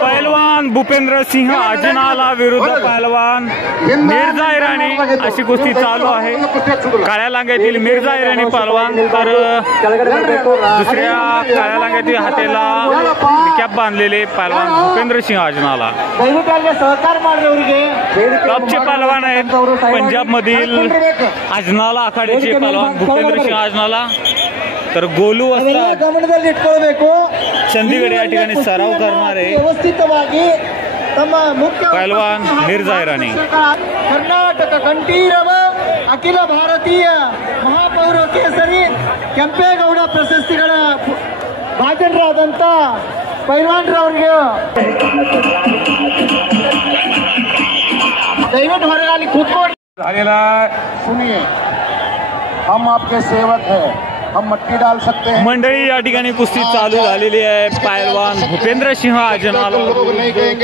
पहलवान भूपेंद्र सिंह अजनाला विरुद्ध पहलवान मिर्झा इराणी अशी कुस्ती चालू आहे। काळ्या लांग्यातील मिर्झा इराणी पहलवान तर दुसऱ्या काळ्या लांग्यातील हातेला कॅप बांधलेले पहलवान भूपेंद्र सिंह अजनाला कपचे पहलवान आहेत। पंजाब मधील अजनाला आखाड्याचे पहलवान भूपेंद्र सिंह अजनाला तर गोलू चंदीगड या ठिकाणी सराव करणारे पहलवान मिर्झा इराणी कर्नाटक ಕಂಠೀರವ ಅಖಿಲ ಭಾರತೀಯ ಮಹಾಪೌರ ಕೇಸರಿ ಕೆಂಪೇಗೌಡ ಪ್ರಶಸ್ತಿಗಳ ಭಾಜನರಾದಂತ ಪೈಲ್ವಾನ್ರವರಿಗೆ ದಯವಿಟ್ಟು ಹೊರಗಾಲಿ ಕೂತ್ಕೊಳ್ಳಿ। सुनिए हम आपके सेवक हैं, हम मट्टी डाल सकते हैं। मंडळी या ठिकाणी कुस्ती चालू झालेली आहे। पहलवान भूपेंद्र सिंह अजनाला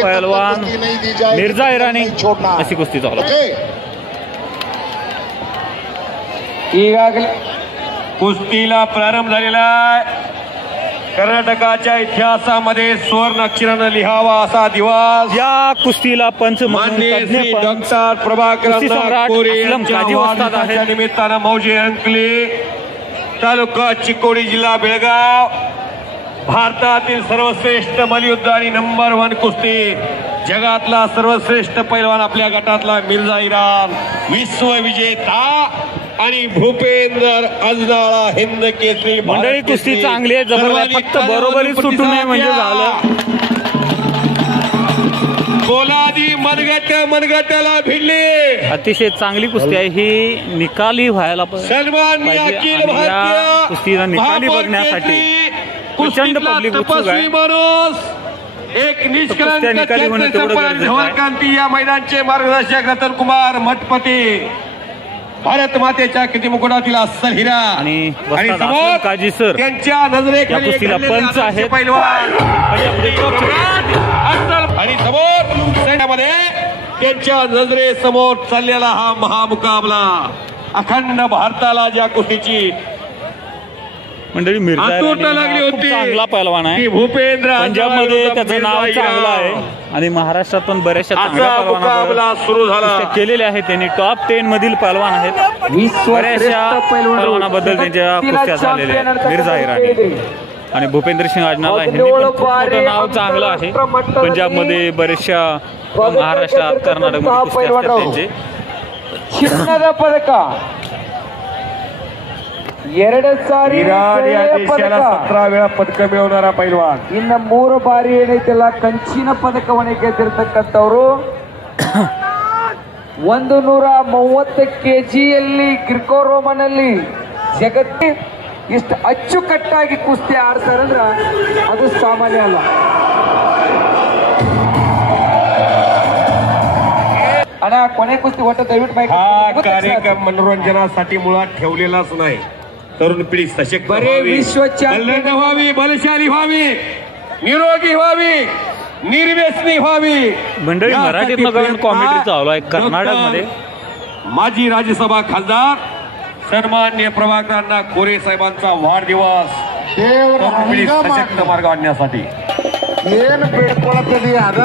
पहलवान मिर्झा इराणी अशी कुस्ती चालू आहे। ಈಗಾಗಲೇ कुस्तीला प्रारंभ झालेला आहे। कर्नाटकाच्या इतिहासामध्ये स्वर्ण अक्षराने लिहावा असा दिवस या कुस्तीला पंच डॉक्टर प्रभाकर कोरे यांच्या निमित्तानं मौजे अंकली तालुका चिकोडी जिल्हा बेळगाव भारतातील सर्वश्रेष्ठ मल्लयुद्ध आणि नंबर 1 कुस्ती जगातला सर्वश्रेष्ठ पैलवान आपल्या गटातला मिर्झा इराण विश्व विजेता आणि भूपेंद्र अजनाला हिंद केसरी। मंडळी कुस्ती चांगली आहे, जबरदस्त, फक्त बरोबरी सुटू नये म्हणजे झालं। पोलादी मनगट्याला भिडली। अतिशय चांगली कुस्ती आहे ही, निकाली व्हायला सन्माननीय अखिल भारतीय कुस्तीला निकाली बघण्यासाठी प्रचंड पब्लिक उत्सुक आहे। एक निष्कलंक धवलकांती या मैदानचे मार्गदर्शक रतन कुमार मठपती भारत मातेच्या किती मुकुटातील अस्सल हिरा आणि काजी सर त्यांच्या नजरेखाली कुस्तीला पंच आहेत पैलवान आणि समोर सैन्यामध्ये त्यांच्या नजरेसमोर चाललेला हा महामुकाबला अखंड भारताला ज्या कुस्तीची मंडळी मिर्झा लागली होती, चांगला पहलवान आहे। भूपेंद्र पंजाब मध्ये त्याचं नाव चांगलं आहे आणि महाराष्ट्रात पण बऱ्याचशा चांगल्या मुकाबला सुरू झाला केलेले आहेत। त्यांनी टॉप 10 मधील पहलवान आहेत। बऱ्याचशा पहलवानाबद्दल त्यांच्या कुस्त्या झालेल्या आहेत मिर्झा इराणी आणि भूपेंद्र सिंह अजनाला यांनी पण खूप मोठं नाव चांगलं आहे। पंजाब मध्ये बऱ्याचशा, महाराष्ट्रात कर्नाटक मध्ये कुस्त्या असतात त्यांचे। ಚಿನ್ನದ ಪದಕ 2 ಸಾರಿ ದೇಶದ 17 ವೇಳ ಪದಕ ಮಿಳವನಾರ ಪೈಲ್ವಾನ್, ಇನ್ನು 3 ಬಾರಿ ಏನೈತಿಲ್ಲ ಕಂಚಿನ ಪದಕವನ್ನ ಗೆದ್ದಿರ್ತಕ್ಕಂಥವ್ರು 130 kgಯಲ್ಲಿ ಗ್ರಿಕೋ ರೋಮನ್ ಅಲ್ಲಿ ಜಗತ್ತಿ ಇಷ್ಟು ಅಚ್ಚುಕಟ್ಟಾಗಿ ಕುಸ್ತಿ ಆಡ್ತಾರಂದ್ರ ಅದು ಸಾಮಾನ್ಯ ಅಲ್ಲ। आणि कोणे कुस्ती वाटत दयविಟ್ಟು बाईक हा कार्यक्रम मनोरंजनासाठी मुळात ठेवलेलाच नाही, तरुण पिढी सशक्त व्हावी, बलवान व्हावी, बलशाली व्हावी, निरोगी व्हावी, निर्व्यसनी व्हावी। मंडळी मराठीतनं कॉमेंट्री चालू आहे कर्नाटक मध्ये। माजी राज्यसभा खासदार सन्माननीय प्रभाकरांना कोरे साहेबांचा वाढदिवस सशक्त मार्ग आणण्यासाठी ಏನು ಬೇಡ್ಕೊಳ್ಳುತ್ತದೆ ಅದ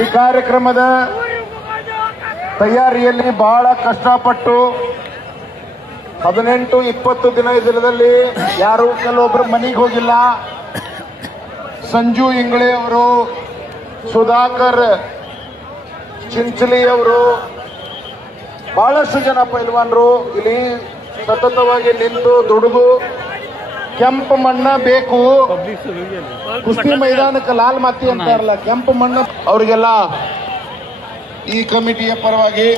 ಈ ಕಾರ್ಯಕ್ರಮದ ತಯಾರಿಯಲ್ಲಿ ಬಹಳ ಕಷ್ಟಪಟ್ಟು 18-20 ದಿನದಲ್ಲಿ ಯಾರು ಕೆಲವೊಬ್ಬರು ಮನೆಗೆ ಹೋಗಿಲ್ಲ। ಸಂಜು ಇಂಗ್ಳೆ ಅವರು, ಸುಧಾಕರ್ ಚಿಂಚಲಿ ಅವರು, ಬಹಳಷ್ಟು ಜನ ಪೈಲ್ವಾನರು ಇಲ್ಲಿ ಸತತವಾಗಿ ನಿಂತು ದುಡಿದು ಕೆಂಪು ಮಣ್ಣ ಬೇಕು ಕುಸ್ತಿ ಮೈದಾನಕ್ಕೆ ಲಾಲ್ ಮಾತಿ ಅಂತಾರಲ್ಲ, ಕೆಂಪು ಮಣ್ಣು ಅವರಿಗೆಲ್ಲ ಈ ಕಮಿಟಿಯ ಪರವಾಗಿ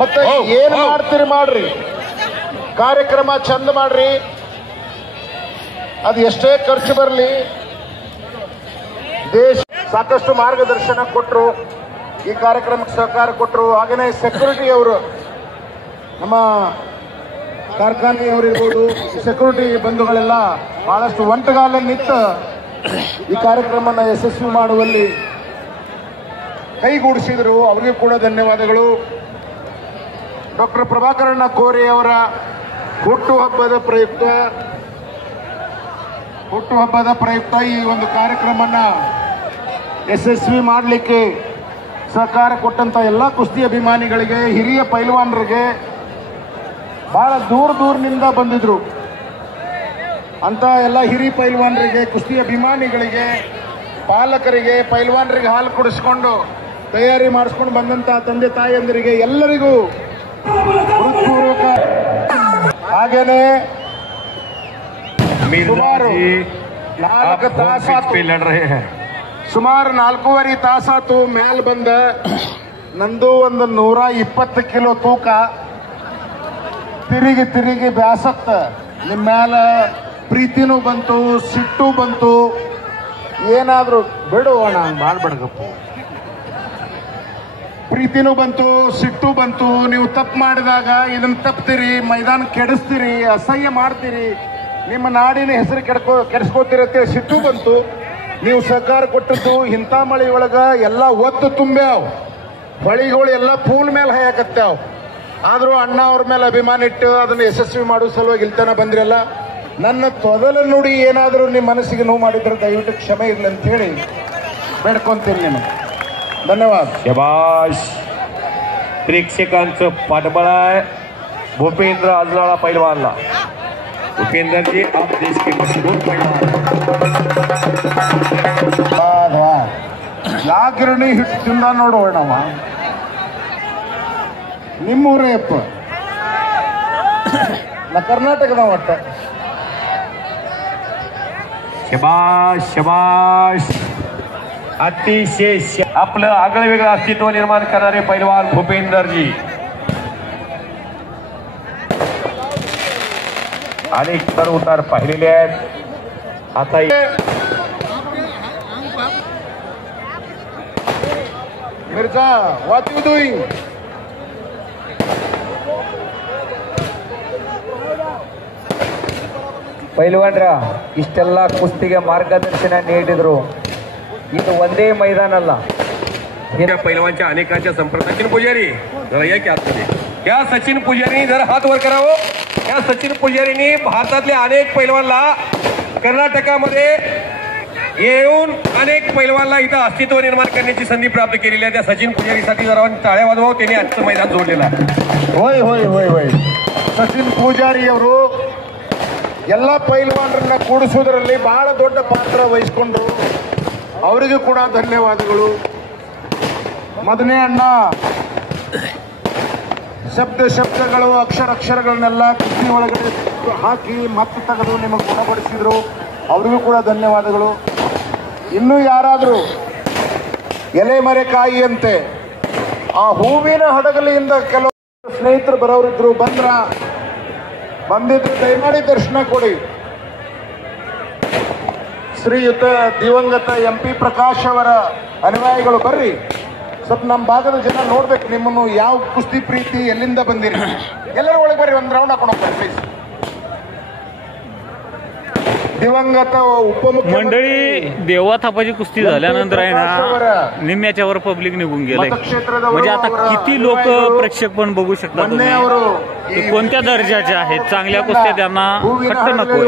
ಮತ್ತೆ ಏನ್ ಮಾಡ್ತೀರಿ ಮಾಡ್ರಿ, ಕಾರ್ಯಕ್ರಮ ಚಂದ ಮಾಡ್ರಿ, ಅದು ಎಷ್ಟೇ ಖರ್ಚು ಬರಲಿ ದೇಶ ಸಾಕಷ್ಟು ಮಾರ್ಗದರ್ಶನ ಕೊಟ್ಟರು, ಈ ಕಾರ್ಯಕ್ರಮಕ್ಕೆ ಸಹಕಾರ ಕೊಟ್ಟರು। ಹಾಗೇನೆ ಸೆಕ್ಯೂರಿಟಿ ಅವರು, ನಮ್ಮ ಕಾರ್ಖಾನೆಯವರಿರ್ಬೋದು, ಸೆಕ್ಯೂರಿಟಿ ಬಂಧುಗಳೆಲ್ಲ ಬಹಳಷ್ಟು ಒಂಟಗಾಲಲ್ಲಿ ನಿಂತು ಈ ಕಾರ್ಯಕ್ರಮನ ಯಶಸ್ವಿ ಮಾಡುವಲ್ಲಿ ಕೈಗೂಡಿಸಿದರು, ಅವರಿಗೂ ಕೂಡ ಧನ್ಯವಾದಗಳು। ಡಾಕ್ಟರ್ ಪ್ರಭಾಕರಣ್ಣ ಕೋರೆ ಅವರ ಹುಟ್ಟುಹಬ್ಬದ ಪ್ರಯುಕ್ತ ಈ ಒಂದು ಕಾರ್ಯಕ್ರಮನ ಯಶಸ್ವಿ ಮಾಡಲಿಕ್ಕೆ ಸಹಕಾರ ಕೊಟ್ಟಂತ ಎಲ್ಲ ಕುಸ್ತಿ ಅಭಿಮಾನಿಗಳಿಗೆ, ಹಿರಿಯ ಪೈಲ್ವಾನರಿಗೆ, ಬಹಳ ದೂರನಿಂದ ಬಂದಿದ್ರು ಅಂತ ಎಲ್ಲ ಹಿರಿಯ ಪೈಲ್ವಾನರಿಗೆ, ಕುಸ್ತಿ ಅಭಿಮಾನಿಗಳಿಗೆ, ಪಾಲಕರಿಗೆ, ಪೈಲ್ವಾನರಿಗೆ ಹಾಲು ಕುಡಿಸ್ಕೊಂಡು ತಯಾರಿ ಮಾಡಿಸ್ಕೊಂಡು ಬಂದಂತ ತಂದೆ ತಾಯಿಯಂದರಿಗೆ ಎಲ್ಲರಿಗೂ ಹೃತ್ಪೂರ್ವಕ. ಹಾಗೇನೆ ಸುಮಾರು 4.5 ತಾಸಾತು ಮ್ಯಾಲ್ ಬಂದ ನಂದು ಒಂದು 120 ಕಿಲೋ ತೂಕ ತಿರುಗಿ ಬ್ಯಾಸತ್ತ. ನಿಮ್ಮ ಮ್ಯಾಲ ಪ್ರೀತಿನೂ ಬಂತು, ಸಿಟ್ಟು ಬಂತು, ಏನಾದ್ರು ಬಿಡುವಣ ಮಾಡ್ಬೇಡಗಪ್ಪ. ಪ್ರೀತಿನೂ ಬಂತು, ಸಿಟ್ಟು ಬಂತು. ನೀವು ತಪ್ಪು ಮಾಡಿದಾಗ ಇದನ್ನ ತಪ್ತೀರಿ, ಮೈದಾನ ಕೆಡಿಸ್ತೀರಿ, ಅಸಹ್ಯ ಮಾಡ್ತೀರಿ, ನಿಮ್ಮ ನಾಡಿನ ಹೆಸರು ಕೆಡಿಸ್ಕೋತಿರತ್ತೆ. ಸಿಟ್ಟು ಬಂತು. ನೀವು ಸಹಕಾರ ಕೊಟ್ಟದ್ದು ಇಂಥ ಮಳೆ ಒಳಗ ಎಲ್ಲ ಒತ್ತು ತುಂಬ್ಯಾವ್, ಹೊಳಿಗಳು ಎಲ್ಲ ಪೂಲ್ ಮೇಲೆ ಹಾಯಕತ್ತಾವ್. ಆದ್ರೂ ಅಣ್ಣ ಅವ್ರ ಮೇಲೆ ಅಭಿಮಾನ ಇಟ್ಟು ಅದನ್ನು ಯಶಸ್ವಿ ಮಾಡೋ ಸಲುವಾಗಿ ಇಲ್ತನ ಬಂದ್ರಲ್ಲ. ನನ್ನ ತೊದಲ ನುಡಿ ಏನಾದರೂ ನಿಮ್ಮ ಮನಸ್ಸಿಗೆ ನೋವು ಮಾಡಿದ್ರೆ ದಯವಿಟ್ಟು ಕ್ಷಮೆ ಇರಲಿ ಅಂತ ಹೇಳಿ ಬೇಡ್ಕೊಂತೀನಿ ನಿಮಗೆ. धन्यवाद. शबाश. प्रेक्षकांचं पाठबळ आहे भूपेंद्र अजनाळा पैलवानला. भूपेंद्र जी आप देश के मशहूर पैलवान. ಯಾಕಿರಣಿ ಹಿಟ್ಟು ತಿಂದ ನೋಡೋಣವ. ನಿಮ್ಮೂರೇ ಅಪ್ಪ, ನಾ ಕರ್ನಾಟಕದ ಒಟ್ಟ. शबाश शबाश. अतिशय आपलं आगळं वेगळं अस्तित्व निर्माण करणारे पैलवान भूपेंद्रजी. अनेक चढ उतार पाहिलेले आहेत. आता मिर्झा, व्हॉट यू डुईंग? पैलवानರ ಇಷ್ಟೆಲ್ಲ ಕುಸ್ತಿಗೆ ಮಾರ್ಗದರ್ಶನ ನೀಡಿದ್ರು. ಇದು ಒಂದೇ मैदान ಅಲ್ಲ. पैलवानच्या अनेकांच्या संपर्क सचिन पुजारी जरा या की आतमध्ये. या सचिन पुजारीनी जरा हात वर करावं. या सचिन पुजारीनी भारतातल्या अनेक पैलवानला कर्नाटकामध्ये येऊन अनेक पैलवानला इथं अस्तित्व निर्माण करण्याची संधी प्राप्त केलेली आहे. त्या सचिन पुजारीसाठी जरा टाळ्या वाजवावं. त्यांनी आजचं मैदान जोडलेलं आहे. होय होय होय होय. सचिन ಪೂಜಾರಿ ಅವರು ಎಲ್ಲ ಪೈಲ್ವಾನರನ್ನ ಕೂಡಿಸೋದ್ರಲ್ಲಿ ಬಹಳ ದೊಡ್ಡ ಪಾತ್ರ ವಹಿಸಿಕೊಂಡ್ರು. ಅವರಿಗೂ ಕೂಡ ಧನ್ಯವಾದಗಳು. ಮೊದಲನೇ ಅಣ್ಣ ಶಬ್ದಗಳು, ಅಕ್ಷರಗಳನ್ನೆಲ್ಲ ಕುಸ್ತಿ ಒಳಗಡೆ ಹಾಕಿ ಮತ್ತೆ ತೆಗೆದು ನಿಮಗೆ ಗುಣಪಡಿಸಿದ್ರು. ಅವರಿಗೂ ಕೂಡ ಧನ್ಯವಾದಗಳು. ಇನ್ನೂ ಯಾರಾದರೂ ಎಲೆಮರೆಕಾಯಿ ಅಂತೆ ಆ ಹೂವಿನ ಹಡಗಲಿಯಿಂದ ಕೆಲವು ಸ್ನೇಹಿತರು ಬರೋರಿದ್ರು. ಬಂದಿದ್ರು ದಯಮಾಡಿ ದರ್ಶನ ಕೊಡಿ. ಶ್ರೀಯುತ ದಿವಂಗತ MP ಪ್ರಕಾಶ್ ಅವರ ಅನುಯಾಯಿಗಳು ಬರ್ರಿ. ಸ್ವಲ್ಪ ನಮ್ಮ ಭಾಗದ ಜನ ನೋಡ್ಬೇಕು ನಿಮ್ಮನ್ನು. ಯಾವ ಕುಸ್ತಿ ಪ್ರೀತಿ, ಎಲ್ಲಿಂದ ಬಂದಿರಿ, ಎಲ್ಲರ ಒಳಗೆ ಬರ್ರಿ. ಒಂದು ರೌಂಡ್ ಹಾಕೊಂಡು ಹೋಗ್ತಾರೆ ಪ್ಲೀಸ್. दिवंगत मंडळी देवा थापाची कुस्ती झाल्यानंतर आहे ना निम्म्याच्यावर पब्लिक निघून गेलंय. म्हणजे आता किती लोक प्रेक्षक पण बघू शकतात तुम्ही कोणत्या दर्जाचे आहेत. चांगल्या कुस्त्या त्यांना खट्ट नको.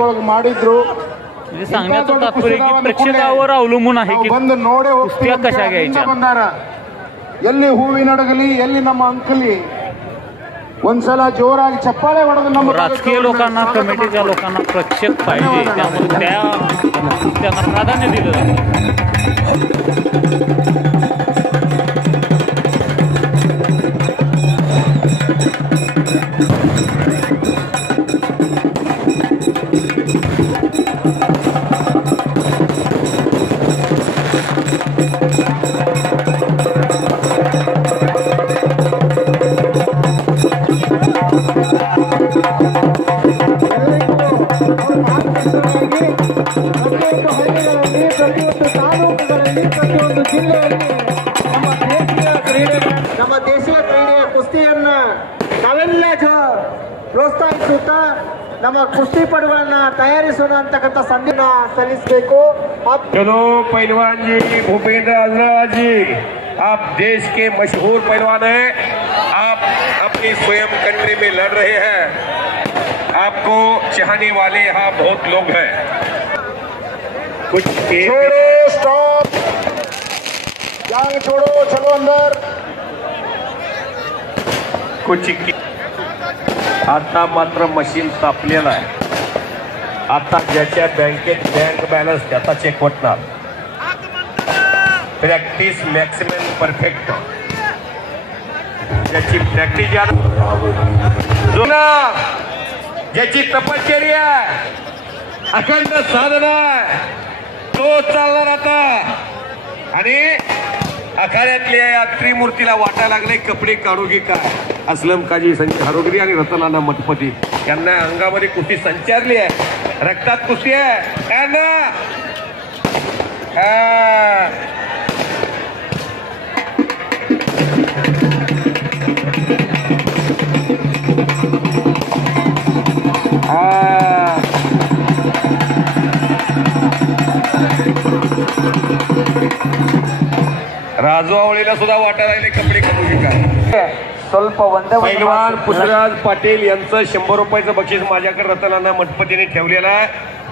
म्हणजे सांगण्याचं तात्पर्य की प्रेक्षकावर अवलंबून आहे की कुस्त्या कशा घ्यायच्या. ಎಲ್ಲಿ ಹೂವಿನಡಗಲಿ, ಎಲ್ಲಿ ನಮ್ಮ ಅಂಕಲಿ ಒಂದ್ಸಲ ಜೋರಾಗಿ ಚಪ್ಪಾಳೆ ಹೊಡೆದು ನಮ್ಮ राजकीय लोकांना, कमिटीच्या लोकांना प्रेक्षक पाहिजे. त्यामुळे त्यांना प्राधान्य दिलं जातं. ನಮ್ಮ ದೇಶೀಯ ಕ್ರೀಡೆಯ ಕುಸ್ತಿಯನ್ನ ನಾವೆಲ್ಲ ಪ್ರೋತ್ಸಾಹಿಸುತ್ತಾ ನಮ್ಮ ಕುಸ್ತಿಪಟುಗಳನ್ನ ತಯಾರಿಸೋಣ ಅಂತಕ್ಕಂಥ ಸಂದೇಶ ಸಲ್ಲಿಸಬೇಕು. चलो पहलवान जी भूपेंद्र अजनाळा जी आप देश के मशहूर पहलवान हैं, आप अपनी स्वयं कंट्री में लड़ रहे हैं, आपको चाहने वाले यहाँ बहुत लोग हैं। कुछ छोड़ो, स्टॉप, जांग छोड़ो, चलो अंदर। कुछ आता मात्र मशीन तापलेलं आहे. आता ज्याच्या बँकेत बँक बॅलन्स त्याचा चेक होणार. Practice maximum perfect. ज्याची प्रॅक्टिस ज्याची तपश्चर्या अखंड साधना तो चालणार आता. आणि आखाड्यातल्या या त्रिमूर्तीला वाटायला लागले कपडे काढू की काय. असलम काजी, संजय हरोगिरी आणि रतनाना मठपती यांना अंगामध्ये कुस्ती संचारली आहे, रक्तात कुस्ती आहे यांना. राजू आवळीला सुद्धा वाटायला लागले कपडे काढू की काय. ಸ್ವಲ್ಪ ಒಂದೇ पैलवान पृथ्वीराज पाटील यांचं 100 रुपयाचं बक्षीस माझ्याकडे रतनाना मठपतीने ठेवलेलं आहे.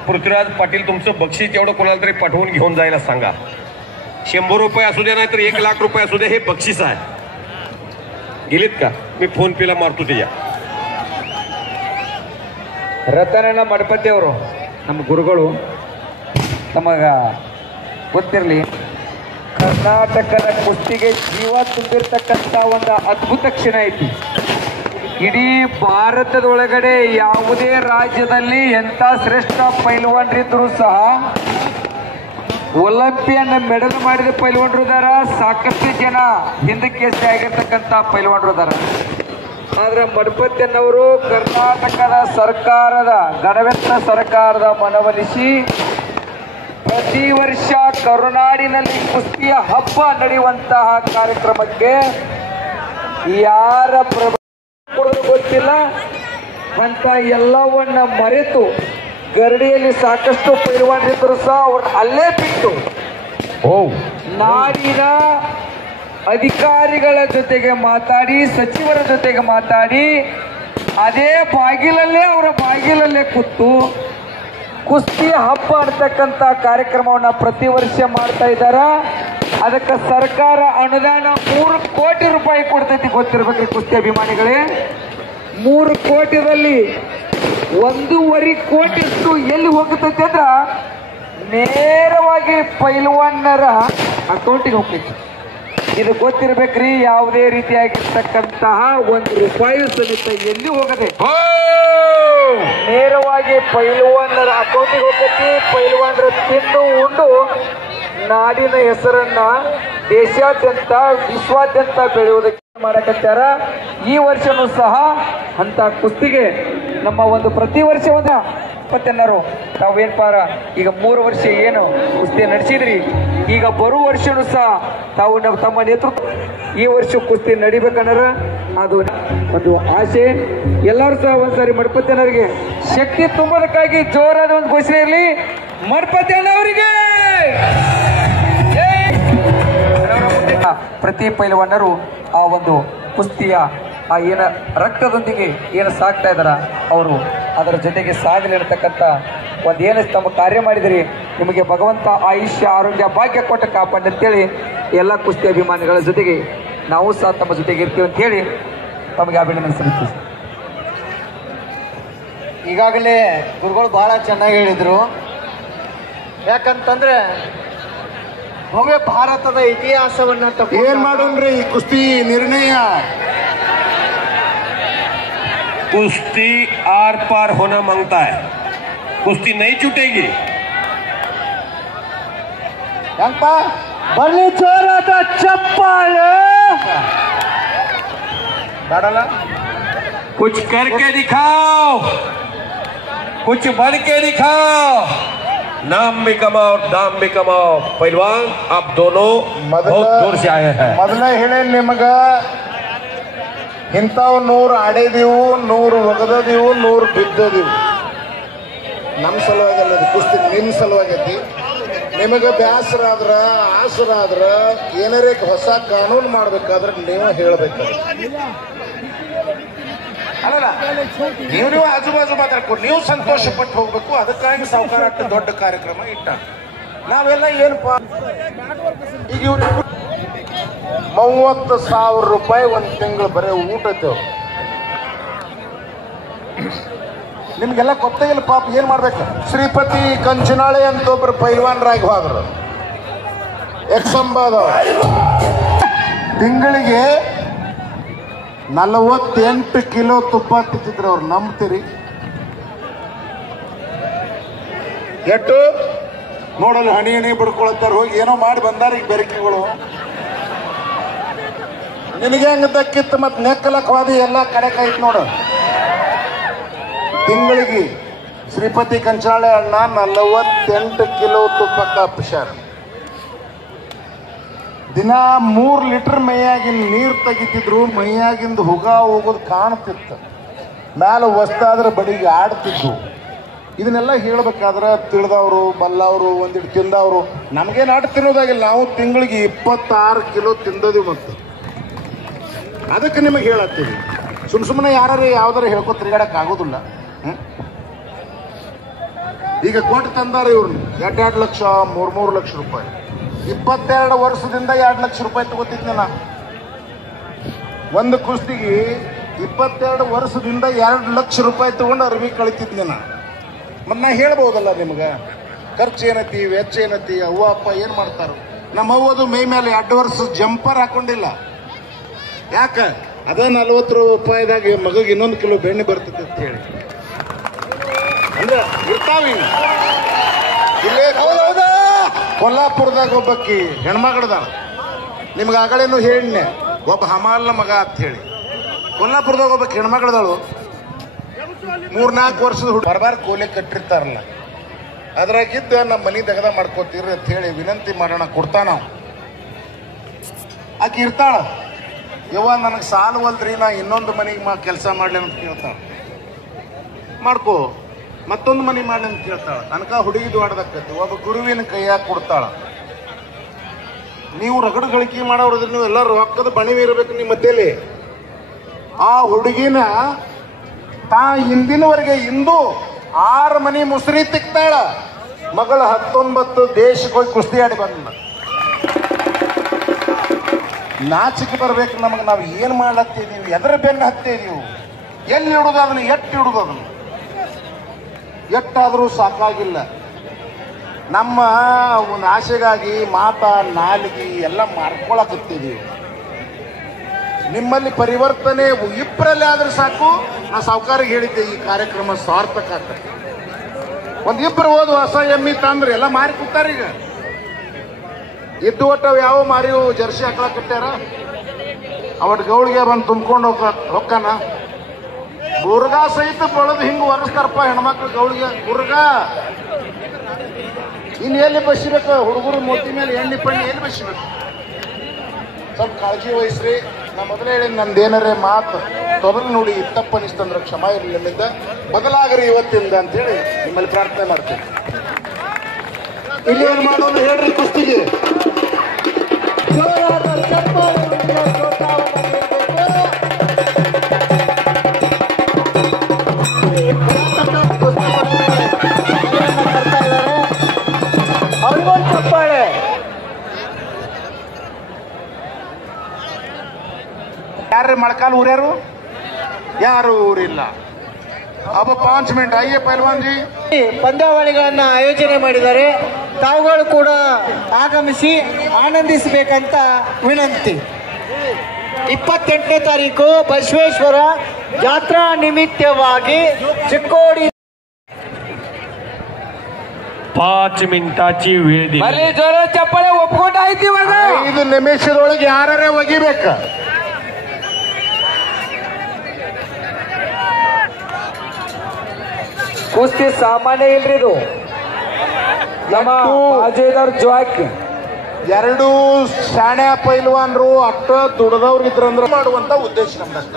पृथ्वीराज पाटील तुमचं बक्षीस एवढं कोणाला तरी पाठवून घेऊन जायला सांगा. 100 रुपये असू द्या, नाही तर 1 लाख रुपये असू द्या, हे बक्षीस आहे. गेलीत का? मी फोन पेला मारतो त्याच्या. ರತನನ ಮಠಪತಿಯವರು ನಮ್ಮ ಗುರುಗಳು ತಮಗ ಗೊತ್ತಿರಲಿ, ಕರ್ನಾಟಕದ ಕುಸ್ತಿಗೆ ಜೀವ ತುಂಬಿರ್ತಕ್ಕಂಥ ಒಂದು ಅದ್ಭುತ ಕ್ಷಣ ಐತಿ. ಇಡೀ ಭಾರತದೊಳಗಡೆ ಯಾವುದೇ ರಾಜ್ಯದಲ್ಲಿ ಎಂಥ ಶ್ರೇಷ್ಠ ಪೈಲ್ವಾನರಿದ್ದರೂ ಸಹ ಒಲಿಂಪಿಯನ್ ಮೆಡಲ್ ಮಾಡಿದ ಪೈಲ್ವಾನರು ಇದಾರ, ಸಾಕಷ್ಟು ಜನ ಹಿಂದಕ್ಕೆ ಆಗಿರ್ತಕ್ಕಂಥ ಪೈಲ್ವಾನರು ಇದಾರ. ಆದ್ರೆ ಮಠಪತಿಯನ್ನವರು ಕರ್ನಾಟಕದ ಸರ್ಕಾರದ ಗಣವೆತ್ತ ಸರ್ಕಾರದ ಮನವೊಲಿಸಿ ಪ್ರತಿ ವರ್ಷ ಕರುನಾಡಿನಲ್ಲಿ ಕುಸ್ತಿಯ ಹಬ್ಬ ನಡೆಯುವಂತಹ ಕಾರ್ಯಕ್ರಮಕ್ಕೆ ಯಾರ ಕೊಡೋದು ಗೊತ್ತಿಲ್ಲ ಅಂತ ಎಲ್ಲವನ್ನ ಮರೆತು ಗರಡಿಯಲ್ಲಿ ಸಾಕಷ್ಟು ಪೈಲ್ವಾನರಿದ್ದರು ಸಹ ಅವ್ರನ್ನ ಅಲ್ಲೇ ಬಿಟ್ಟು ನಾಡಿನ ಅಧಿಕಾರಿಗಳ ಜೊತೆಗೆ ಮಾತಾಡಿ, ಸಚಿವರ ಜೊತೆಗೆ ಮಾತಾಡಿ, ಅದೇ ಅವರ ಬಾಗಿಲಲ್ಲೇ ಕೂತು ಕುಸ್ತಿ ಹಬ್ಬ ಅಂತಕ್ಕಂಥ ಕಾರ್ಯಕ್ರಮವನ್ನು ಪ್ರತಿ ವರ್ಷ ಮಾಡ್ತಾ ಇದ್ದಾರೆ. ಅದಕ್ಕೆ ಸರ್ಕಾರ ಅನುದಾನ 3 ಕೋಟಿ ರೂಪಾಯಿ ಕೊಡ್ತೈತಿ. ಗೊತ್ತಿರ್ಬೇಕ್ರಿ ಕುಸ್ತಿ ಅಭಿಮಾನಿಗಳೇ, 3 ಕೋಟಿದಲ್ಲಿ 1.5 ಕೋಟಿಯಷ್ಟು ಎಲ್ಲಿ ಹೋಗ್ತೈತಿ ಅಂದ್ರ ನೇರವಾಗಿ ಪೈಲ್ವಾನರ ಅಕೌಂಟಿಗೆ ಹೋಗ್ತೈತಿ. ಇದು ಗೊತ್ತಿರ್ಬೇಕ್ರಿ. ಯಾವುದೇ ರೀತಿಯಾಗಿರ್ತಕ್ಕಂತಹ 1 ರೂಪಾಯಿ ಸಮೇತ ಎಲ್ಲಿ ಹೋಗದೆ ನೇರವಾಗಿ ಪೈಲ್ವಾನರ ಅಕೌಂಟಿಗೆ ಹೋಗ್ತೈತಿ. ಪೈಲ್ವಾನರ ತಿಂದು ಉಂಡು ನಾಡಿನ ಹೆಸರನ್ನ ದೇಶಾದ್ಯಂತ ವಿಶ್ವಾದ್ಯಂತ ಬೆಳೆಯುವುದಕ್ಕೆ ಮಾಡಕತ್ತಾರ. ಈ ವರ್ಷನೂ ಸಹ ಅಂತ ಕುಸ್ತಿಗೆ ನಮ್ಮ ಒಂದು ಪ್ರತಿ ವರ್ಷ ಒಂದು ಇಪ್ಪತ್ತೆನ್ನರು ತಾವೇನ್ಪಾರ ಈಗ 3 ವರ್ಷ ಏನು ಕುಸ್ತಿ ನಡೆಸಿದ್ರಿ, ಈಗ ಬರುವ ವರ್ಷನೂ ಸಹ ತಾವು ತಮ್ಮ ನೇತೃತ್ವ ಈ ವರ್ಷ ಕುಸ್ತಿ ನಡಿಬೇಕನ್ನರ ಅದು ಒಂದು ಆಸೆ. ಎಲ್ಲರೂ ಸಹ ಒಂದ್ಸಾರಿ ಮಠಪತಿಯನ್ನವರಿಗೆ ಶಕ್ತಿ ತುಂಬೋದಕ್ಕಾಗಿ ಜೋರಾದ ಒಂದು ಘೋಷಣೆ ಇರಲಿ. ಮಠಪತಿಯನ್ನವರಿಗೆ ಪ್ರತಿ ಪೈಲ್ವಾನರು ಆ ಒಂದು ಕುಸ್ತಿಯ ಆ ಏನ ರಕ್ತದೊಂದಿಗೆ ಏನು ಸಾಕ್ತಾ ಇದ್ದಾರ ಅವರು ಅದರ ಜೊತೆಗೆ ಸಾಗಲಿ ಇರತಕ್ಕಂಥ ಒಂದು ಏನು ತಮ್ಮ ಕಾರ್ಯ ಮಾಡಿದಿರಿ, ನಿಮಗೆ ಭಗವಂತ ಆಯುಷ್ಯ ಆರೋಗ್ಯ ಭಾಗ್ಯ ಕೊಟ್ಟ ಕಾಪಾಡಿ ಅಂತೇಳಿ ಎಲ್ಲ ಕುಸ್ತಿ ಅಭಿಮಾನಿಗಳ ಜೊತೆಗೆ ನಾವು ಸಹ ತಮ್ಮ ಜೊತೆಗೆ ಇರ್ತೀವಿ ಅಂತ ಹೇಳಿ ತಮಗೆ ಅಭಿನಂದನೆ ಸಲ್ಲಿಸ್ತೀವಿ. ಈಗಾಗಲೇ ಗುರುಗಳು ಬಹಳ ಚೆನ್ನಾಗಿ ಹೇಳಿದರು. ಯಾಕಂತಂದ್ರೆ ಭವ್ಯ ಭಾರತದ ಇತಿಹಾಸವನ್ನ ಏನ್ ಮಾಡೋಣ್ರಿ ಈ ಕುಸ್ತಿ ನಿರ್ಣಯ. कुश्ती आर पार होना मांगता है, कुश्ती नहीं छूटेगी. बड़ी जोराದ ಚಪ್ಪಾಳೆ. कुछ करके दिखाओ, कुछ बन के दिखाओ, नाम भी कमाओ दाम भी कमाओ. पहलवान आप दोनों बहुत दूर से आए हैं. ಮೊದಲೇ ಹೇಳಿ ನಿಮಗ ಇಂಥವು 100 ಆಡಿದೀವು, 100 ಒಗದದೀವು, 100 ಬಿದ್ದದೀವು. ನಮ್ಮ ಸಲುವಾಗಿ ಅಲ್ಲದು ಕುಸ್ತಿ, ನಿಮ್ಮ ಸಲುವಾಗೈತಿ. ನಿಮಗೆ ಬೇಸರ ಆದ್ರ ಆಸರ ಆದ್ರ ಏನಾರೇ ಹೊಸ ಕಾನೂನು ಮಾಡ್ಬೇಕಾದ್ರೆ ನೀವು ಹೇಳ್ಬೇಕು. ಅಲ್ಲ ನೀವು ಆಜು ಬಾಜು ಮಾತಾಡ್ಕೊಂಡು ನೀವು ಸಂತೋಷ ಪಟ್ಟು ಹೋಗ್ಬೇಕು. ಅದಕ್ಕಾಗಿ ಸಾವುಕಾರ ಅಷ್ಟು ದೊಡ್ಡ ಕಾರ್ಯಕ್ರಮ ಇಟ್ಟ. ನಾವೆಲ್ಲ ಏನಪ್ಪ ಈಗ ಇವ್ರು 30,000 ರೂಪಾಯಿ ಒಂದು ತಿಂಗಳು ಬರೀ ಊಟದ್ದು. ನಿಮ್ಗೆಲ್ಲ ಗೊತ್ತಾಗಿಲ್ಲ ಪಾಪ ಏನ್ ಮಾಡ್ಬೇಕು. ಶ್ರೀಪತಿ ಕಂಚನಾಳೆ ಅಂತ ಒಬ್ರು ಪೈಲ್ವಾನ್ರಾಗಿ ಹೋದ್ರು. ಎಕ್ಸಂಬಾದ ತಿಂಗಳಿಗೆ 48 ಕಿಲೋ ತುಪ್ಪ ತಿಂತಿದ್ರು ಅವ್ರು. ನಂಬ್ತೀರಿ? ಎಷ್ಟು ನೋಡಲ್ಲ ಹಣಿ ಹಣಿ ಬಿಡ್ಕೊಳತ್ತಾರ. ಹೋಗಿ ಏನೋ ಮಾಡಿ ಬಂದಾರ ಈಗ ಬೆರಕಿಗಳು. ನಿನಗೆ ಹೆಂಗ ದಕ್ಕಿತ್ತು ಮತ್ತೆ ನೆಕ್ಕಲಕ್ ವಾದಿ ಎಲ್ಲ ಕಡೆ ಕಾಯ್ತು ನೋಡು. ತಿಂಗಳಿಗೆ ಶ್ರೀಪತಿ ಕಂಚಾಳೆ ಅಣ್ಣ 48 ಕಿಲೋ ತುಪ್ಪಕ್ಕ ಹುಷಾರ್. ದಿನ 3 ಲೀಟರ್ ಮೈಯಾಗಿನ ನೀರು ತೆಗಿತಿದ್ರು. ಮೈಯಾಗಿಂದ ಹುಗ ಹೋಗೋದು ಕಾಣ್ತಿತ್ತು. ಮ್ಯಾಲ ಹೊಸ್ತಾದ್ರೆ ಬಡಿಗೆ ಆಡ್ತಿದ್ರು. ಇದನ್ನೆಲ್ಲ ಹೇಳ್ಬೇಕಾದ್ರೆ ತಿಳಿದವರು ಬಲ್ಲವರು ಒಂದಿಟ್ಟು ತಿಂದವರು ನಮಗೇನು ಆಟ ತಿನ್ನೋದಾಗಿಲ್ಲ. ನಾವು ತಿಂಗಳಿಗೆ 26 ಕಿಲೋ ತಿಂದದೀವಿ. ಮತ್ತು ಅದಕ್ಕೆ ನಿಮಗೆ ಹೇಳತ್ತೀವಿ. ಸುಮ್ಮನೆ ಯಾರು ಯಾವ್ದಾರು ಹೇಳ್ಕೊ ತಿರುಗಾಡಕ್ಕೆ ಆಗೋದಿಲ್ಲ. ಈಗ ಕೊಟ್ಟು ತಂದಾರ ಇವ್ರನ್ನ 2 ಲಕ್ಷ 3 ಲಕ್ಷ ರೂಪಾಯಿ. 22 ವರ್ಷದಿಂದ 2 ಲಕ್ಷ ರೂಪಾಯಿ ತಗೋತಿದ್ದೆ ನಾ ಒಂದು ಕುಸ್ತಿಗೆ. 22 ವರ್ಷದಿಂದ 2 ಲಕ್ಷ ರೂಪಾಯಿ ತಗೊಂಡು ಅರ್ವಿ ಕಳಿತಿದ್ದೆ ನಾ. ಮತ್ತು ನಾ ಹೇಳ್ಬೋದಲ್ಲ ನಿಮ್ಗೆ ಖರ್ಚು ಏನತಿ ವೆಚ್ಚ ಏನತಿ. ಅವ್ವ ಅಪ್ಪ ಏನು ಮಾಡ್ತಾರೋ. ನಮ್ಮ ಅವ್ವದು ಮೈ ಮೇಲೆ 2 ವರ್ಷ ಜಂಪರ್ ಹಾಕೊಂಡಿಲ್ಲ. ಯಾಕೆ ಅದ 40 ರೂಪಾಯಿದಾಗ ಮಗಗೆ 1 ಕಿಲೋ ಬೆಣ್ಣೆ ಬರ್ತದೆ ಅಂತ ಹೇಳಿ ಅಂದ್ರೆ ಇರ್ತಾವ. ಇಲ್ಲೇ ಕೊಲ್ಲಾಪುರದಾಗ ಒಬ್ಬಕ್ಕಿ ಹೆಣ್ಮಗಳದಾಳ. ನಿಮ್ಗೆ ಆಗಳೇನು ಹೇಳಿನೆ ಒಬ್ಬ ಹಮಾಲ್ನ ಮಗ ಅಂತ ಹೇಳಿ. ಕೊಲ್ಲಾಪುರದಾಗ ಒಬ್ಬಕ್ಕೆ ಹೆಣ್ಮಗಳದಾಳು. 3-4 ವರ್ಷದ ಬರಬಾರ ಕೋಲೆ ಕಟ್ಟಿರ್ತಾರಲ್ಲ, ಅದ್ರಾಗಿದ್ದ ನಮ್ಮ ಮನೆ ತೆಗದ ಮಾಡ್ಕೋತೀರಿ ಅಂತ ಹೇಳಿ ವಿನಂತಿ ಮಾಡೋಣ. ಕೊಡ್ತಾನ ಆಕೆ ಇರ್ತಾಳ. ಯವ್ವ ನನಗೆ ಸಾಲವಲ್ದ್ರಿ, ನಾ ಇನ್ನೊಂದು ಮನೆಗೆ ಕೆಲಸ ಮಾಡ್ಲಿ ಅಂತ ಕೇಳ್ತಾಳ. ಮಾಡ್ಕೋ, ಮತ್ತೊಂದು ಮನೆ ಮಾಡ್ಲಿ ಅಂತ ಕೇಳ್ತಾಳ. ತನಕ ಹುಡುಗಿ ದ್ವಾಡದಕ್ಕತಿ. ಒಬ್ಬ ಗುರುವಿನ ಕೈಯಾಗ ಕೊಡ್ತಾಳ. ನೀವು ರಗಡು ಗಳಿಕೆ ಮಾಡೋರಿದ್ರೆ ನೀವು ಎಲ್ಲರೂ ರೊಕ್ಕದ ಬಣಿವಿ ಇರಬೇಕು ನಿಮ್ಮ ಮಧ್ಯೆಯಲ್ಲಿ. ಆ ಹುಡುಗಿನ ತಾ ಹಿಂದಿನವರೆಗೆ ಇಂದು 6 ಮನೆ ಮುಸ್ರಿ ತಿಕ್ತಾಳ. ಮಗಳ 19 ದೇಶಕ್ಕೆ ಹೋಗಿ ಕುಸ್ತಿ ಆಡಿ ಬಂದ. ನಾಚಿಕೆ ಬರ್ಬೇಕು ನಮಗೆ. ನಾವು ಏನು ಮಾಡ್ಲತ್ತಿದೀವಿ, ಎದರ ಬೆನ್ನು ಹತ್ತಿದೀವಿ, ಎಲ್ಲಿ ಇಡುದು ಅದನ್ನು, ಎಟ್ಟು ಇಡುದು ಅದನ್ನು. ಎಟ್ಟಾದರೂ ಸಾಕಾಗಿಲ್ಲ. ನಮ್ಮ ಒಂದು ಆಸೆಗಾಗಿ ಮಾತ ನಾಲಿಗೆ ಎಲ್ಲ ಮಾರ್ಕೊಳಕತ್ತಿದೀವಿ. ನಿಮ್ಮಲ್ಲಿ ಪರಿವರ್ತನೆ ಇಬ್ಬರಲ್ಲಿ ಆದ್ರೆ ಸಾಕು. ನಾ ಸಾವುಕಾರಿಗೆ ಹೇಳಿದ್ದೆ ಈ ಕಾರ್ಯಕ್ರಮ ಸಾರ್ಥಕ ಆಗ್ತದೆ. ಒಂದಿಬ್ಬರು ಹೋದು ಹೊಸ ಎಮ್ಮಿ ತಂದ್ರೆ ಎಲ್ಲ ಮಾರಿ ಕೂತಾರ. ಈಗ ಇದ್ದು ಒಟ್ಟವು ಯಾವ ಮಾರಿವು ಜರ್ಸಿ ಹಾಕ್ಲಾಕಟ್ಟಾರ. ಅವಟ್ ಗೌಳಿಗೆ ಬಂದು ತುಂಬ್ಕೊಂಡು ಹೊಕ್ಕನ ಬುರ್ಗಾ ಸಹಿತ ಬಳದು ಹಿಂಗೆ ಒರೆಸ್ತಾರಪ್ಪ ಹೆಣ್ಮಕ್ಳು ಗೌಳಿಗೆ. ಬುರ್ಗಾ ಇನ್ನು ಎಲ್ಲಿ ಬಸ್ಬೇಕು? ಹುಡುಗರು ಮೂತಿ ಮೇಲೆ ಎಣ್ಣೆ ಪಣ್ಣಿ ಎಲ್ಲಿ ಬಸ್ಬೇಕು? ಸ್ವಲ್ಪ ಕಾಳಜಿ ವಹಿಸ್ರಿ. ನಾ ಮೊದಲೇ ಹೇಳಿ ನಂದೇನರೇ ಮಾತು ತೊದಲು ನೋಡಿ ತಪ್ಪನಿಸ್ತಂದ್ರೆ ಕ್ಷಮ ಇರಲಿ ನಿಮ್ಮಿಂದ. ಬದಲಾಗ್ರಿ ಇವತ್ತಿಂದ ಅಂತೇಳಿ ನಿಮ್ಮಲ್ಲಿ ಪ್ರಾರ್ಥನೆ ಮಾಡ್ತೀನಿ. ಇಲ್ಲಿ ಏನು ಮಾಡೋದು ಹೇಳ್ರಿ ಕುಸ್ತಿಗೆ. ಚಪ್ಪಾಳೆ. ಯಾರ್ರಿ ಮೊಳಕಾಲು ಊರ್ಯಾರು? ಯಾರು ಊರಿಲ್ಲ. अब 5 मिनट आइए पहलवान जी. ಪಂದ್ಯಾವಳಿಗಳನ್ನ ಆಯೋಜನೆ ಮಾಡಿದ್ದಾರೆ. ತಾವುಗಳು ಕೂಡ ಆಗಮಿಸಿ ಆನಂದಿಸಬೇಕಂತ ವಿನಂತಿ. 28ನೇ ತಾರೀಕು ಬಸವೇಶ್ವರ ಜಾತ್ರಾ ನಿಮಿತ್ತವಾಗಿ ಚಿಕ್ಕೋಡಿ 5 मिनिटाची वेळ दिली. ಬರೀ ಜೋರ ಚಪ್ಪಾಳೆ ಒಪ್ಕೊಂಡು ಆಯ್ತು. ಇವಾಗ 5 ನಿಮಿಷದೊಳಗೆ ಯಾರೇ ಒಗಿಬೇಕ. ಕುಸ್ತಿ ಸಾಮಾನ್ಯ ಇಲ್ರಿ ಇದು. ನಮ್ಮ ಅಜಯದವ್ರ ಜಾಕ್ 2 ಶಾಣೆ ಪೈಲ್ವಾನ್ರು ಅಟ್ಟ ದುಡ್ದವ್ರು ಇದ್ರಂದ್ರೆ ಮಾಡುವಂತ ಉದ್ದೇಶ ನಮ್ದಷ್ಟ.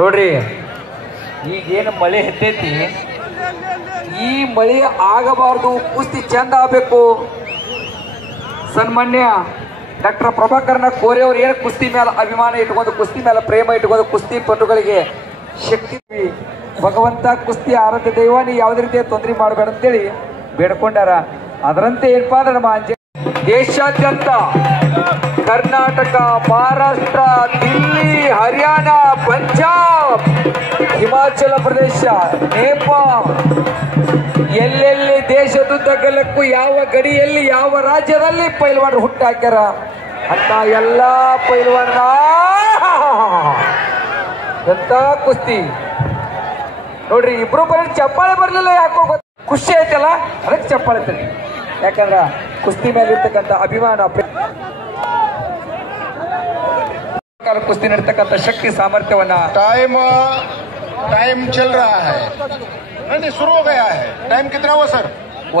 ನೋಡ್ರಿ ಈಗೇನು ಮಳೆ ಹೆತ್ತೈತಿ, ಈ ಮಳೆ ಆಗಬಾರ್ದು, ಕುಸ್ತಿ ಚಂದ ಆಗ್ಬೇಕು. ಸನ್ಮಾನ್ಯ ಡಾಕ್ಟರ್ ಪ್ರಭಾಕರನ ಕೋರೆ ಅವ್ರು ಏನು ಕುಸ್ತಿ ಮೇಲೆ ಅಭಿಮಾನ ಇಟ್ಕೊಂಡು, ಕುಸ್ತಿ ಮೇಲೆ ಪ್ರೇಮ ಇಟ್ಕೊಂಡು, ಕುಸ್ತಿ ಪಟುಗಳಿಗೆ ಶಕ್ತಿ ಭಗವಂತ ಕುಸ್ತಿ ಆರಾಧ್ಯ ದೈವ ನೀ ಯಾವುದೇ ರೀತಿಯ ತೊಂದರೆ ಮಾಡಬೇಡ ಅಂತೇಳಿ ಬೇಡ್ಕೊಂಡಾರ. ಅದರಂತೆ ಏನಪ್ಪಾ ಅಂದ್ರೆ ನಮ್ಮ ದೇಶಾದ್ಯಂತ ಕರ್ನಾಟಕ, ಮಹಾರಾಷ್ಟ್ರ, ದಿಲ್ಲಿ, ಹರಿಯಾಣ, ಪಂಜಾಬ್, ಹಿಮಾಚಲ ಪ್ರದೇಶ, ನೇಪಾಳ, ಎಲ್ಲೆಲ್ಲಿ ದೇಶದುದ್ದಗಲಕ್ಕೂ ಯಾವ ಗಡಿಯಲ್ಲಿ ಯಾವ ರಾಜ್ಯದಲ್ಲಿ ಪೈಲ್ವಾನರು ಹುಟ್ಟು ಹಾಕ್ಯಾರ ಅಂತ ಎಲ್ಲ ಪೈಲ್ವಾನ ಎಂತ ಕುಸ್ತಿ ನೋಡ್ರಿ. ಇಬ್ರು ಬರೀ ಚಪ್ಪಾಳೆ ಬರ್ಲಿಲ್ಲ, ಯಾಕೋ ಖುಷಿ ಆಯ್ತಲ್ಲ, ಅದಕ್ಕೆ ಚಪ್ಪಾಳೆ ತರಿ. ಯಾಕಂದ್ರ ಕುಸ್ತಿ ಮೇಲೆ ಇರ್ತಕ್ಕಂಥ ಅಭಿಮಾನ, ಕುಸ್ತಿ ನಡ್ತಕ್ಕಂಥ ಶಕ್ತಿ ಸಾಮರ್ಥ್ಯವನ್ನ टाइम चल रहा है, नहीं शुरू हो गया है. टाइम कितना हुआ सर?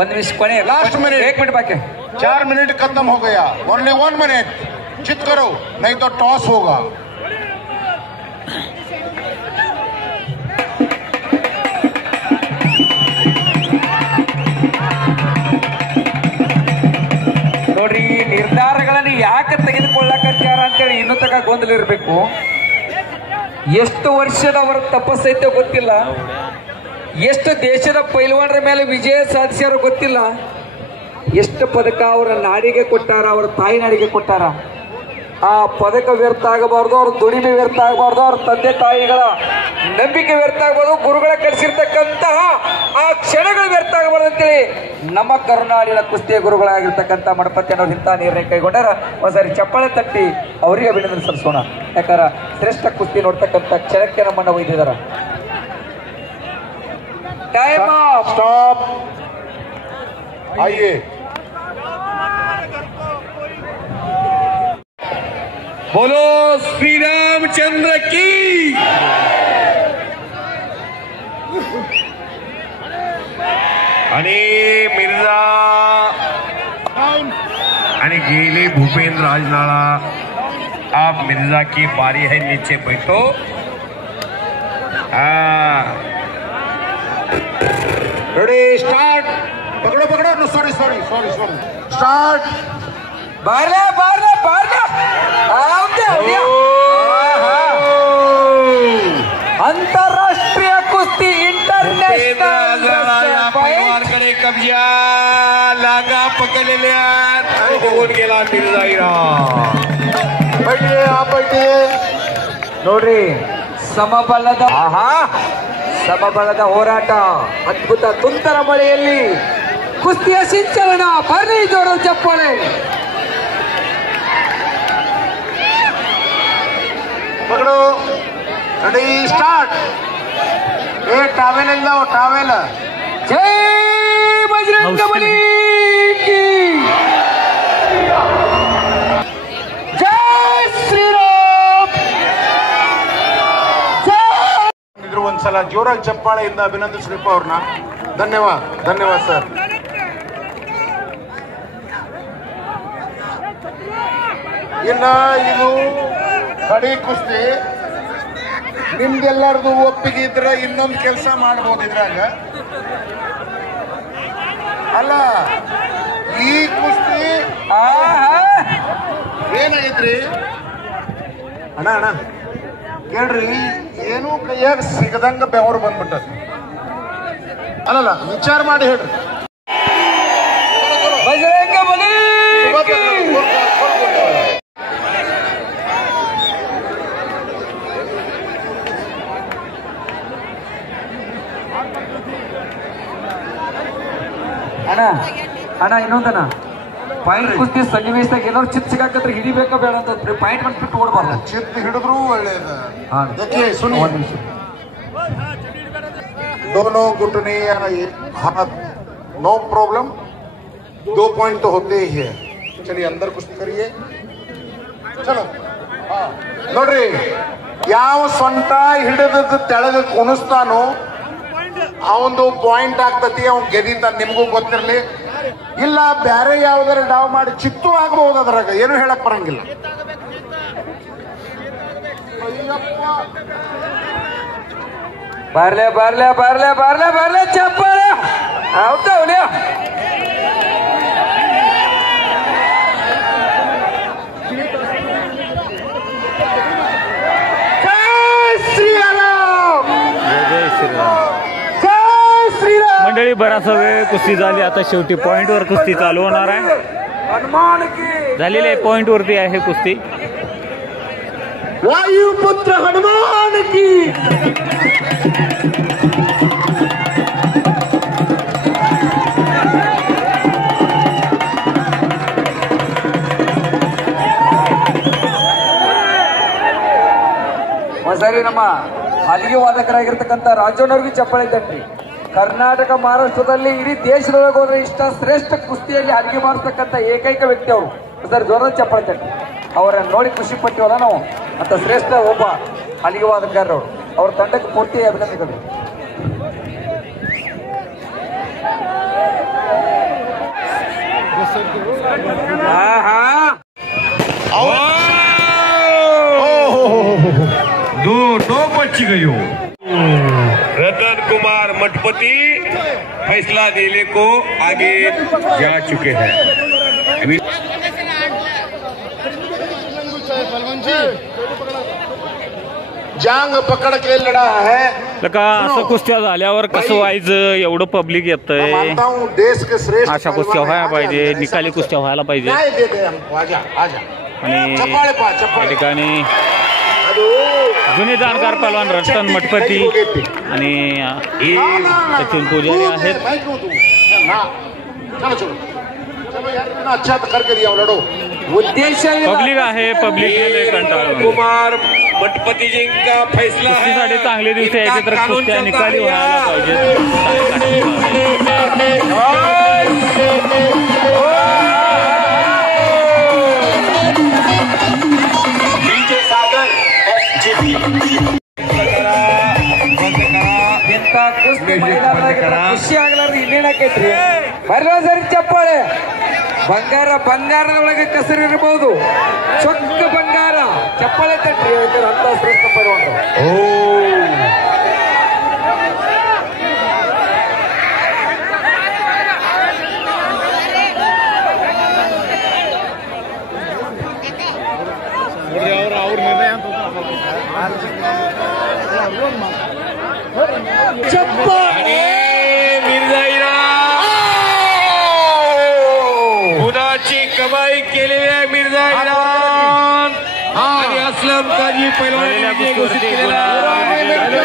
1 निमिष ಕೊನೆ, लास्ट मिनट, 1 मिनट बाकी. 4 मिनट खत्म हो गया. Only 1 minute. चित करो नहीं तो टॉस होगा. ನೋಡ್ರಿ, ನಿರ್ಧಾರಗಳನ್ನು ಯಾಕೆ ತೆಗೆದುಕೊಳ್ಳಕತ್ಯಾರ ಅಂತೇಳಿ ಇನ್ನೂ ತನಕ ಗೊಂದಲ ಇರಬೇಕು. ಎಷ್ಟು ವರ್ಷದ ಅವರ ತಪಸ್ಸೈತೆ ಗೊತ್ತಿಲ್ಲ, ಎಷ್ಟು ದೇಶದ ಪೈಲ್ವಾನರ ಮೇಲೆ ವಿಜಯ ಸಾಧಿಸ್ಯಾರೋ ಗೊತ್ತಿಲ್ಲ, ಎಷ್ಟು ಪದಕ ಅವರ ನಾಡಿಗೆ ಕೊಟ್ಟಾರ, ಅವರ ತಾಯಿ ನಾಡಿಗೆ ಕೊಟ್ಟಾರ. ಆ ಪದಕ ವ್ಯರ್ಥ ಆಗಬಾರ್ದು, ಅವ್ರ ದುಡಿಮೆ ವ್ಯರ್ಥ ಆಗಬಾರ್ದು, ಅವ್ರ ತಂದೆ ತಾಯಿಗಳ ನಂಬಿಕೆ ವ್ಯರ್ಥ ಆಗಬಾರ್ದು, ಗುರುಗಳ ಕಲಿಸಿರ್ತಕ್ಕಂತಹ ಆ ಕ್ಷಣಗಳು ವ್ಯರ್ಥ ಆಗಬಾರ್ದು ಅಂತೇಳಿ ನಮ್ಮ ಕರುನಾಡಿನ ಕುಸ್ತಿಯ ಗುರುಗಳಾಗಿರ್ತಕ್ಕಂಥ ಮಡಪತಿಯನ್ನವ್ರು ಇಂಥ ನಿರ್ಣಯ ಕೈಗೊಂಡಾರ. ಒಂದ್ಸಾರಿ ಚಪ್ಪಾಳೆ ತಟ್ಟಿ ಅವರಿಗೆ ಅಭಿನಂದನೆ ಸಲ್ಲಿಸೋಣ. ಯಾಕಂದ್ರೆ ಶ್ರೇಷ್ಠ ಕುಸ್ತಿ ನೋಡ್ತಕ್ಕಂಥ ಕ್ಷಣಕ್ಕೆ ನಮ್ಮನ್ನ ಒಯ್ದಿದಾರ. Time stop. आइए. बोलो श्री रामचंद्र की. आणि मिर्झा आणि गेले भूपेंद्र राजनाला. आप मिर्जा की बारी है, नीचे बैठो. Ready start. पकड़ो पकड़ो. No sorry sorry sorry sorry. Start. ಬಾರ್ಲೆ ಬಾರ್ಲೆ ಬಾರ್ಲೆ अंतरराष्ट्रीय कुस्ती इंटरनॅशनल पैलवानकडे कब्जा. लागा पकडलेल्या होऊन गेला मिर्झाईरा. बैठिए आप बैठिए. ನೋಡ್ರಿ, ಸಮಬಲದ ಸಮಬಲದ ಹೋರಾಟ, ಅದ್ಭುತ ತುಂತರ ಮಳೆಯಲ್ಲಿ ಕುಸ್ತಿಯ ಸಿಂಚಲನ. ಬರ್ರಿ ಜೋರು ಚಪ್ಪಾಳೆ. पकड़ो. Ready start. ए टावेल लाओ टावेल. जय बजरंग बली की जय ಶ್ರೀರಾಮ್. ಇದ್ರು ಒಂದ್ಸಲ ಜೋರಾಗಿ ಚಪ್ಪಾಳೆಯಿಂದ ಅಭಿನಂದಿಸಬೇಕು ಅವ್ರನ್ನ. ಧನ್ಯವಾದ ಧನ್ಯವಾದ ಸರ್. ಇನ್ನ ಇದು ಕಡಿ ಕುಸ್ತಿ. ನಿಮ್ಗೆಲ್ಲರದು ಒಪ್ಪಿಗೆ ಇದ್ರೆ ಇನ್ನೊಂದು ಕೆಲಸ ಮಾಡ್ಬೋದು ಇದ್ರಾಗ. ಅಲ್ಲ, ಈ ಕುಸ್ತಿ ಏನಾಗೈತ್ರಿ ಅಣ್ಣ ಅಣ್ಣ ಕೇಳ್ರಿ, ಏನೂ ಕೈಯಾಗ ಸಿಗದಂಗ ಬೆವರು ಬಂದ್ಬಿಟ್ಟದ. ಅಲ್ಲಲ್ಲ, ವಿಚಾರ ಮಾಡಿ ಹೇಳ್ರಿ. ಬಜರಂಗ ಬಲಿ ಕಿ ಅಣ್ಣ ಅಣ್ಣ ಇನ್ನೊಂದಣ್ಣ, ಪಾಯಿಂಟ್ ಕುಸ್ತಿ ಸನ್ನಿವೇಶದಾಗ ಏನಾದ್ರು ಚಿತ್ ಸಿಗಾಕತ್ರ ಹಿಡಿಬೇಕ ಬೇಡ ಅಂತ ಪಾಯಿಂಟ್ ಬಂದ್ಬಿಟ್ಟು ಓಡಬಾರ್ದು. ಚಿತ್ ಹಿಡಿದ್ರು ಒಳ್ಳೇದು. हाँ देखिए सुनिए, दोनों घुटने या हाथ नो प्रॉब्लम. 2 पॉइंट तो होते ही है. चलिए अंदर कुछ करिए. चलो. ನೋಡ್ರಿ, ಯಾವ ಸೊಂಟ ಹಿಡಿದ ತೆಳಗ ಕುಣಿಸ್ತಾನೋ ಅವಂದು ಪಾಯಿಂಟ್ ಆಗ್ತತಿ, ಅವ್ನು ಗೆದಿತಾನ. ನಿಮಗೂ ಗೊತ್ತಿರಲಿ. ಇಲ್ಲ ಬೇರೆ ಯಾವ್ದಾರ ಡಾವ್ ಮಾಡಿ ಚಿತ್ತು ಆಗಬಹುದು, ಅದ್ರಾಗ ಏನು ಹೇಳಕ್ ಬರಂಗಿಲ್ಲ. बारल्या चप्पल आवतावल्या मंडळी बराचसा वेळ कुस्ती झाली. आता शेवटी पॉइंटवर कुस्ती चालू होणार आहे. हनुमान की झालेली आहे, पॉइंट वरती आहे कुस्ती. वायुपुत्र हनुमान की ಮಸಾರಿ ನಮ್ಮ ಹಲಿಗೆ ವಾದಕರಾಗಿರ್ತಕ್ಕಂಥ ರಾಜಣ್ಣವ್ರಿಗೆ ಚಪ್ಪಾಳೆ ತಟ್ಟಿ. ಕರ್ನಾಟಕ ಮಹಾರಾಷ್ಟ್ರದಲ್ಲಿ ಇಡೀ ದೇಶದೊಳಗೆ ಹೋದ್ರೆ ಇಷ್ಟ ಶ್ರೇಷ್ಠ ಕುಸ್ತಿಯಲ್ಲಿ ಹಲಿಗೆ ಮಾಡಿಸ್ತಕ್ಕಂಥ ಏಕೈಕ ವ್ಯಕ್ತಿ ಅವರು. ಸರ್ ಜೋರದ ಚಪ್ಪಾಳೆ ತಟ್ಟಿ. ಅವರನ್ನು ನೋಡಿ ಖುಷಿ ಪಟ್ಟಿವಲ್ಲ ನಾವು. ಅಂತ ಶ್ರೇಷ್ಠ ಒಬ್ಬ ಹಲಿಗೆ ವಾದಕರವರು. ಅವ್ರ ತಂಡಕ್ಕೆ ಪೂರ್ತಿ ಅಭಿನಂದನೆಗಳು. दो टोप बच गई हो. रतन कुमार मठपति फैसला देने को आगे जा चुके हैं. जांग पकड़ के लड़ा है. लका असं कुस्त्या झाल्यावर कसं व्हायचं, एवढं पब्लिक येतंय. मानता हूँ देश के श्रेष्ठ अशा कुस्त्या व्हायला पाहिजे, निकाली कुस्त्या व्हायला पाहिजे. न्याय दे दे हमको. आजा आजा आणि चप्पाळे पा या चप्पाळे. ठिकाणी जुने जाणकार पहलवान रतन मठपती आणि सचिन पुजारी आहेत. मैं क्यों दूं? हाँ, चलो चलो चलो यार, इतना अच्छा तो करके दिया लड़ो. उद्देश पब्लिक आहे, पब्लिक कंटाळून. कुमार मठपति जी का फैसला कुस्तीसाठी चांगले दिवस यायचे तर कुस्त्या निकाली व्हायला पाहिजे. ಎಂತ ಕುಸ್ತಿ ಮೈದಾನದಾಗ ಖುಷಿ ಆಗ್ಲಾರ್ದು ಇನ್ನೇನಾಕೈತ್ರಿ. ಬರ್ಲ ಸರಿ ಚಪ್ಪಾಳೆ. ಬಂಗಾರದ ಒಳಗೆ ಕಸರಿರಬಹುದು, ಚೊಕ್ಕ ಬಂಗಾರ. ಚಪ್ಪಾಳೆ ತಟ್ಟಿ ಅಂತ ಶ್ರೇಷ್ಠ ಪೈಲ್ವಾನ. गुणाची कमाई केलेली आहे मिर्झा इराण आणि असलम काजी पैलवान कुस्तीवरती